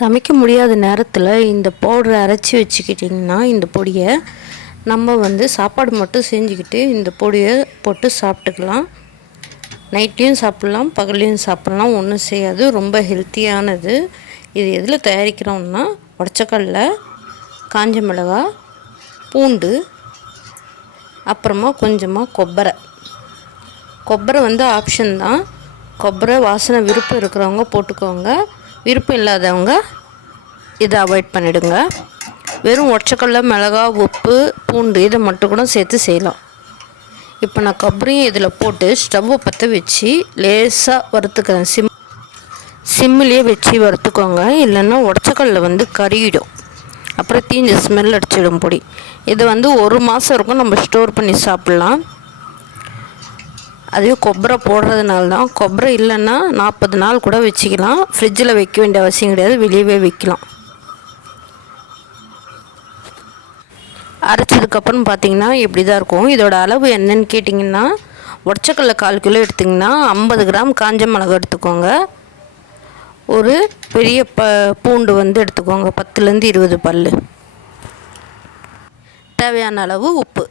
சமைக்க முடியாத நேரத்தில் இந்த பவுடரை அரைச்சி வச்சுக்கிட்டிங்கன்னா இந்த பொடியை நம்ம வந்து சாப்பாடு மட்டும் செஞ்சுக்கிட்டு இந்த பொடியை போட்டு சாப்பிட்டுக்கலாம். நைட்லேயும் சாப்பிட்லாம் பகல்லையும் சாப்பிட்லாம் ஒன்றும் செய்யாது. ரொம்ப ஹெல்த்தியானது இது எதில் தயாரிக்கிறோம்னா உடச்சக்கல்ல காஞ்ச மிளகா பூண்டு அப்புறமா கொஞ்சமாக கொப்பரை. கொಬ್ಬரை வந்து ஆப்ஷன் தான். கொಬ್ಬரை வாசனை விருப்பம் இருக்கிறவங்க போட்டுக்கோங்க. விருப்பம் இல்லாதவங்க இதை அவாய்ட் பண்ணிவிடுங்க வெறும் ஒற்றைக்கடலை மிளகா உப்பு பூண்டு இதை மட்டும் கூட சேர்த்து செய்யலாம். இப்போ நான் கொಬ್ಬரையும் இதில் போட்டு ஸ்டவ்வை பற்ற வச்சு லேசாக வறுத்துக்கிறேன். சிம் சிம்மிலேயே வச்சு வறுத்துக்கோங்க. இல்லைன்னா உடச்சக்கல்ல வந்து கருகிடும். அப்புறம் தீஞ்ச ஸ்மெல் அடிச்சிடும் பொடி. இது வந்து ஒரு மாதம் இருக்கும். நம்ம ஸ்டோர் பண்ணி சாப்பிட்லாம். அதுவும் கொಬ್ಬரை போடுறதுனால தான் கொಬ್ಬரை இல்லைன்னா நாற்பது நாள் கூட வச்சுக்கலாம். ஃப்ரிட்ஜில் வைக்க வேண்டிய அவசியம் கிடையாது. வெளியவே வைக்கலாம். அரைச்சதுக்கப்புறம் பார்த்தீங்கன்னா இப்படி தான் இருக்கும். இதோட அளவு என்னன்னு கேட்டிங்கன்னா ஒடச்சக்கல்ல கால் கிலோ எடுத்திங்கன்னா ஐம்பது கிராம் காஞ்ச மிளகா எடுத்துக்கோங்க. ஒரு பெரிய ப பூண்டு வந்து எடுத்துக்கோங்க. பத்துலேருந்து இருபது பல் தேவையான அளவு உப்பு.